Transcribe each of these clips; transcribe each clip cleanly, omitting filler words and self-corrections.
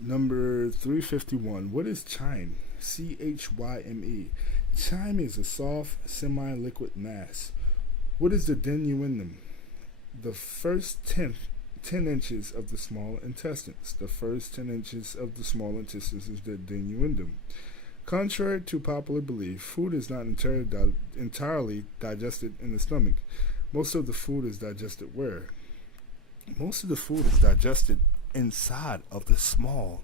Number 351. What is chyme? Chyme. Chyme is a soft, semi liquid mass. What is the dinuendum? The first 10 inches of the small intestines. The first 10 inches of the small intestines is the dinuendum. Contrary to popular belief, food is not entirely digested in the stomach. Most of the food is digested where? Most of the food is digested inside of the small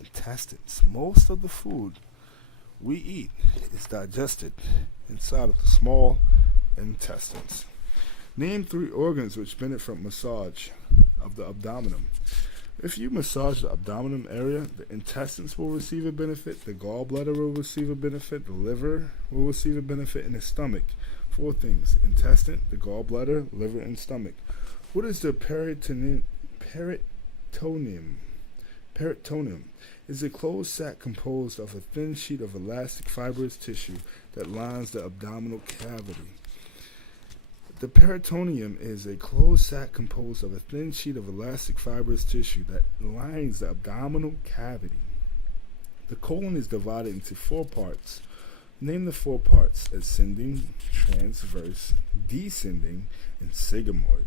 intestines. Most of the food we eat is digested inside of the small intestines. Name three organs which benefit from massage of the abdomen. If you massage the abdominal area, the intestines will receive a benefit, the gallbladder will receive a benefit, the liver will receive a benefit, and the stomach. Four things: intestine, the gallbladder, liver, and stomach. What is the peritoneum? Peritoneum is a closed sac composed of a thin sheet of elastic fibrous tissue that lines the abdominal cavity. The peritoneum is a closed sac composed of a thin sheet of elastic fibrous tissue that lines the abdominal cavity. The colon is divided into four parts. Name the four parts: ascending, transverse, descending, and sigmoid.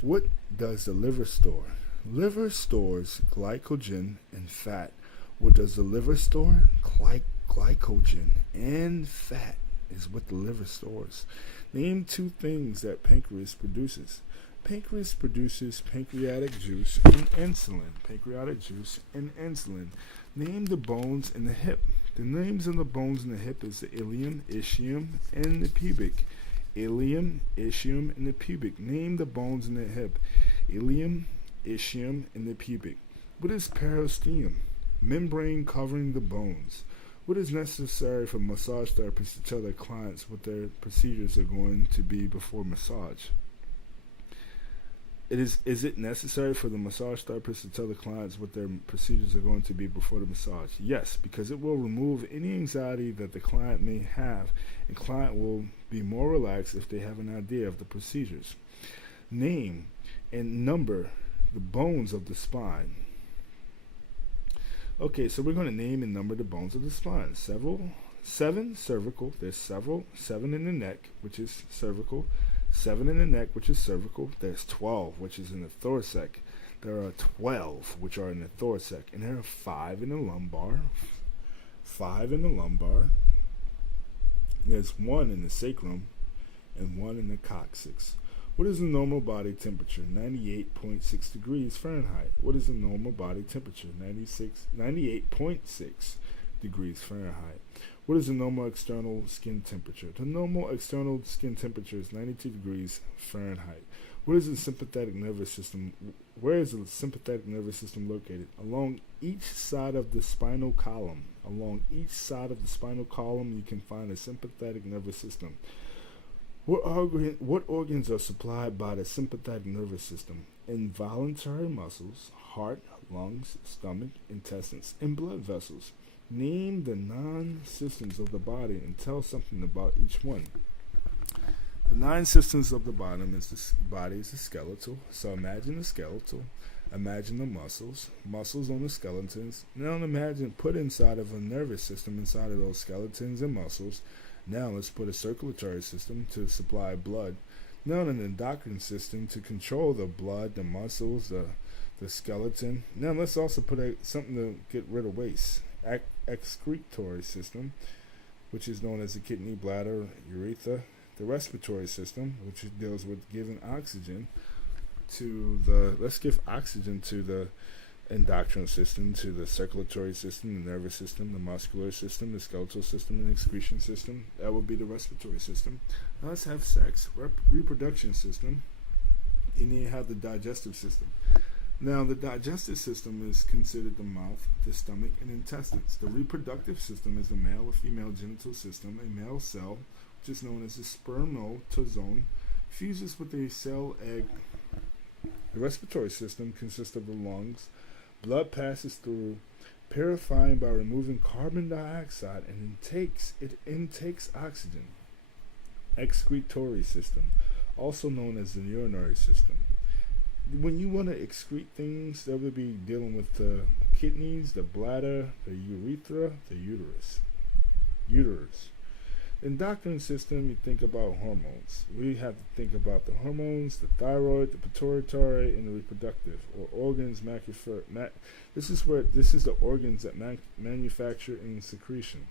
What does the liver store? Liver stores glycogen and fat. What does the liver store? Glycogen and fat is what the liver stores. Name two things that pancreas produces. Pancreas produces pancreatic juice and insulin. Pancreatic juice and insulin. Name the bones in the hip. The names of the bones in the hip is the ilium, ischium, and the pubic. Ilium, ischium, and the pubic. Name the bones in the hip. Ilium, ischium, and the pubic. What is periosteum? Membrane covering the bones. What is necessary for massage therapists to tell their clients what their procedures are going to be before massage? Is it necessary for the massage therapist to tell the clients what their procedures are going to be before the massage? Yes, because it will remove any anxiety that the client may have, and client will be more relaxed if they have an idea of the procedures. Name and number the bones of the spine. Okay, so we're going to name and number the bones of the spine. Seven cervical. There's seven in the neck, which is cervical. 7 in the neck, which is cervical. There's 12, which is in the thoracic. There are 12, which are in the thoracic. And there are 5 in the lumbar. 5 in the lumbar. There's 1 in the sacrum and 1 in the coccyx. What is the normal body temperature? 98.6 degrees Fahrenheit. What is the normal body temperature? 98.6 degrees Fahrenheit. What is the normal external skin temperature? The normal external skin temperature is 92 degrees Fahrenheit. What is the sympathetic nervous system? Where is the sympathetic nervous system located? Along each side of the spinal column. Along each side of the spinal column, you can find a sympathetic nervous system. What organs are supplied by the sympathetic nervous system? Involuntary muscles, heart, lungs, stomach, intestines, and blood vessels. Name the 9 systems of the body and tell something about each one. The 9 systems of the body is the skeletal. So imagine the skeletal. Imagine the muscles on the skeletons. Now imagine put inside of a nervous system inside of those skeletons and muscles. Now let's put a circulatory system to supply blood. Now an endocrine system to control the blood, the muscles, the skeleton. Now let's also put something to get rid of waste. Excretory system, which is known as the kidney, bladder, urethra. The respiratory system, which deals with giving oxygen to let's give oxygen to the endocrine system, to the circulatory system, the nervous system, the muscular system, the skeletal system, and the excretion system. That would be the respiratory system. Now let's have sex. Reproduction system. And then you have the digestive system. Now, the digestive system is considered the mouth, the stomach, and intestines. The reproductive system is the male or female genital system. A male cell, which is known as the spermatozoon, fuses with a cell egg. The respiratory system consists of the lungs. Blood passes through, purifying by removing carbon dioxide, and it intakes oxygen. Excretory system, also known as the urinary system. when you want to excrete things, that would be dealing with the kidneys, the bladder, the urethra, the uterus. Endocrine system, you think about hormones. We have to think about the hormones, the thyroid, the pituitary, and the reproductive, or organs. This is the organs that manufacture and secretion.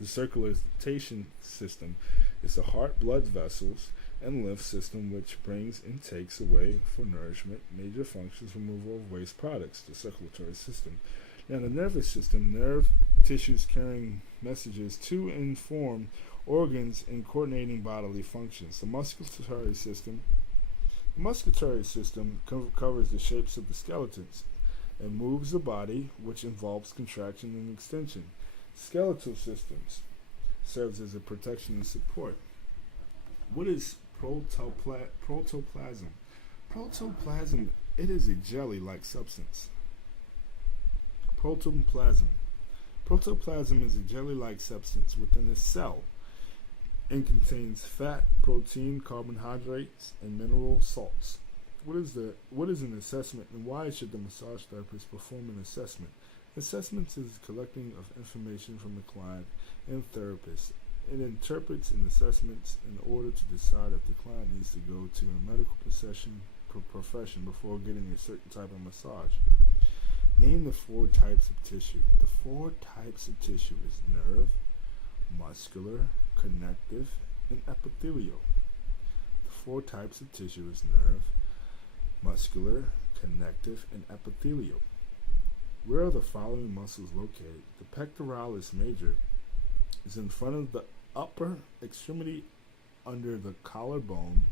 The circulation system is the heart, blood vessels, and lymph system, which brings and takes away for nourishment, major functions, removal of waste products. The circulatory system. Now, the nervous system, nerve tissues carrying messages to inform organs and coordinating bodily functions. The musculatory system. The musculatory system covers the shapes of the skeletons and moves the body, which involves contraction and extension. Skeletal systems serves as a protection and support. What is protoplasm? Protoplasm, it is a jelly-like substance. Protoplasm. Protoplasm is a jelly-like substance within a cell and contains fat, protein, carbohydrates, and mineral salts. What is an assessment, and why should the massage therapist perform an assessment? Assessments is collecting of information from the client and therapist. It interprets and assessments in order to decide if the client needs to go to a medical profession before getting a certain type of massage. Name the 4 types of tissue. The 4 types of tissue is nerve, muscular, connective, and epithelial. The 4 types of tissue is nerve, muscular, connective, and epithelial. Where are the following muscles located? The pectoralis major is in front of the upper extremity under the collarbone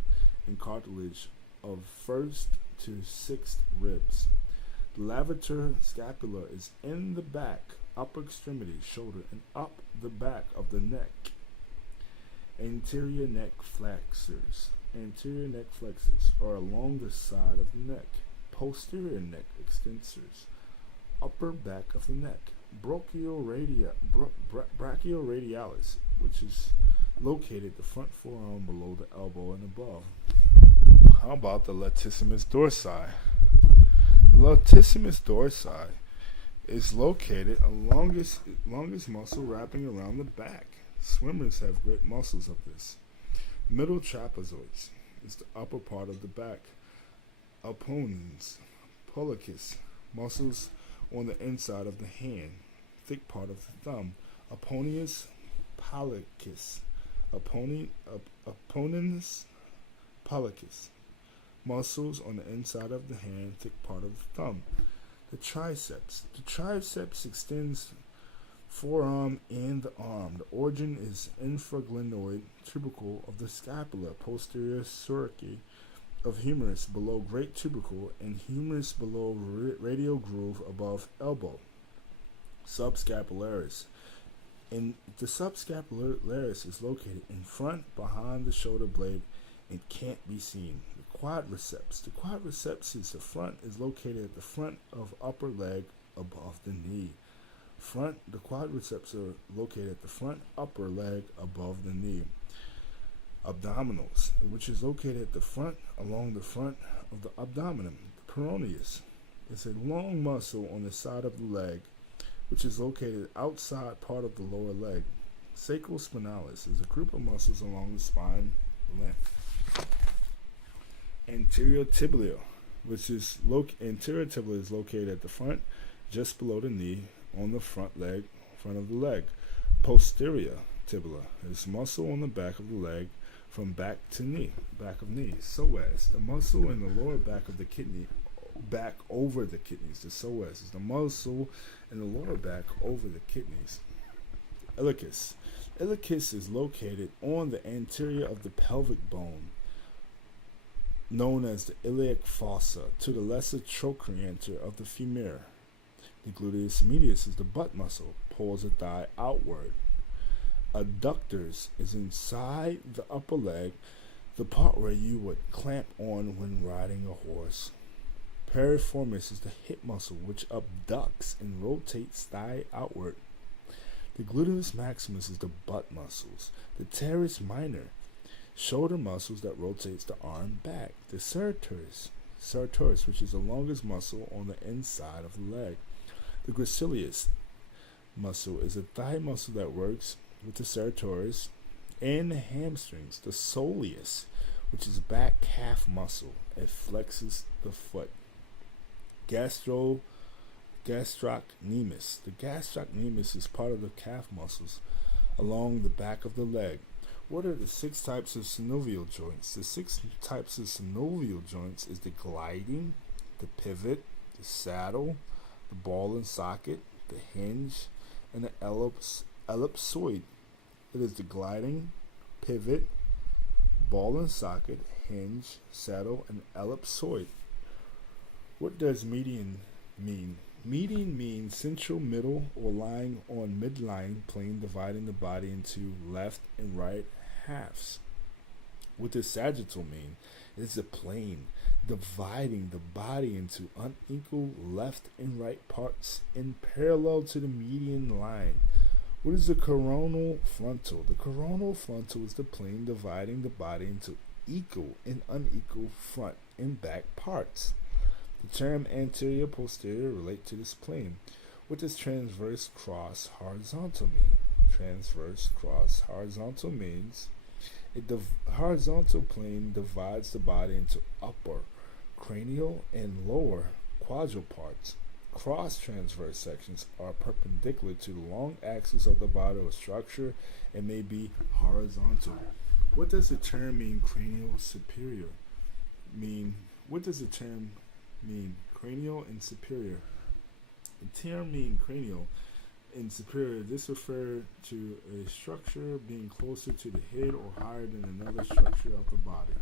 and cartilage of 1st to 6th ribs. The levator scapula is in the back, upper extremity, shoulder, and up the back of the neck. Anterior neck flexors. Anterior neck flexors are along the side of the neck. Posterior neck extensors, upper back of the neck. Brachioradialis, which is located the front forearm below the elbow and above. How about the latissimus dorsi? The latissimus dorsi is located longest muscle wrapping around the back. Swimmers have great muscles of this. Middle trapezoids is the upper part of the back. Opponens, pollicis, muscles on the inside of the hand, thick part of the thumb. Opponens pollicis, opponens pollicis, muscles on the inside of the hand, thick part of the thumb. The triceps. The triceps extends forearm and the arm. The origin is infraglenoid tubercle of the scapula, posterior surrounding of humerus below great tubercle, and humerus below radial groove above elbow. Subscapularis. And the subscapularis is located in front, behind the shoulder blade, and can't be seen. The quadriceps. The quadriceps is located at the front of upper leg above the knee. The quadriceps are located at the front upper leg above the knee. Abdominals, which is located at the front, along the front of the abdomen. The peroneus is a long muscle on the side of the leg, which is located outside part of the lower leg. Sacrospinalis is a group of muscles along the spine length. Anterior tibia, is located at the front, just below the knee, on the front of the leg. Posterior tibia is muscle on the back of the leg from back to knee, back of knee. Psoas, the muscle in the lower back of the kidney, back over the kidneys. The psoas is the muscle in the lower back over the kidneys. Iliacus. Iliacus is located on the anterior of the pelvic bone, known as the iliac fossa, to the lesser trochanter of the femur. The gluteus medius is the butt muscle, pulls the thigh outward. Adductors is inside the upper leg, the part where you would clamp on when riding a horse. Piriformis is the hip muscle, which abducts and rotates thigh outward. The gluteus maximus is the butt muscles. The teres minor, shoulder muscles that rotates the arm back. The serratus sartorius, which is the longest muscle on the inside of the leg. The gracilis muscle is a thigh muscle that works with the sartorius and the hamstrings. The soleus, which is back calf muscle, it flexes the foot. Gastrocnemius. The gastrocnemius is part of the calf muscles along the back of the leg. What are the 6 types of synovial joints? The 6 types of synovial joints is the gliding, the pivot, the saddle, the ball and socket, the hinge, and the ellipsoid. It is the gliding, pivot, ball and socket, hinge, saddle, and ellipsoid. What does median mean? Median means central, middle, or lying on midline plane, dividing the body into left and right halves. What does sagittal mean? It is a plane dividing the body into unequal left and right parts in parallel to the median line. What is the coronal frontal? The coronal frontal is the plane dividing the body into equal and unequal front and back parts. The term anterior posterior relate to this plane. What does transverse cross horizontal mean? Transverse cross horizontal means the horizontal plane divides the body into upper cranial and lower caudal parts. Cross transverse sections are perpendicular to the long axis of the body or structure and may be horizontal. What does the term mean cranial superior mean? What does the term mean cranial and superior? The term mean cranial and superior. This refers to a structure being closer to the head or higher than another structure of the body.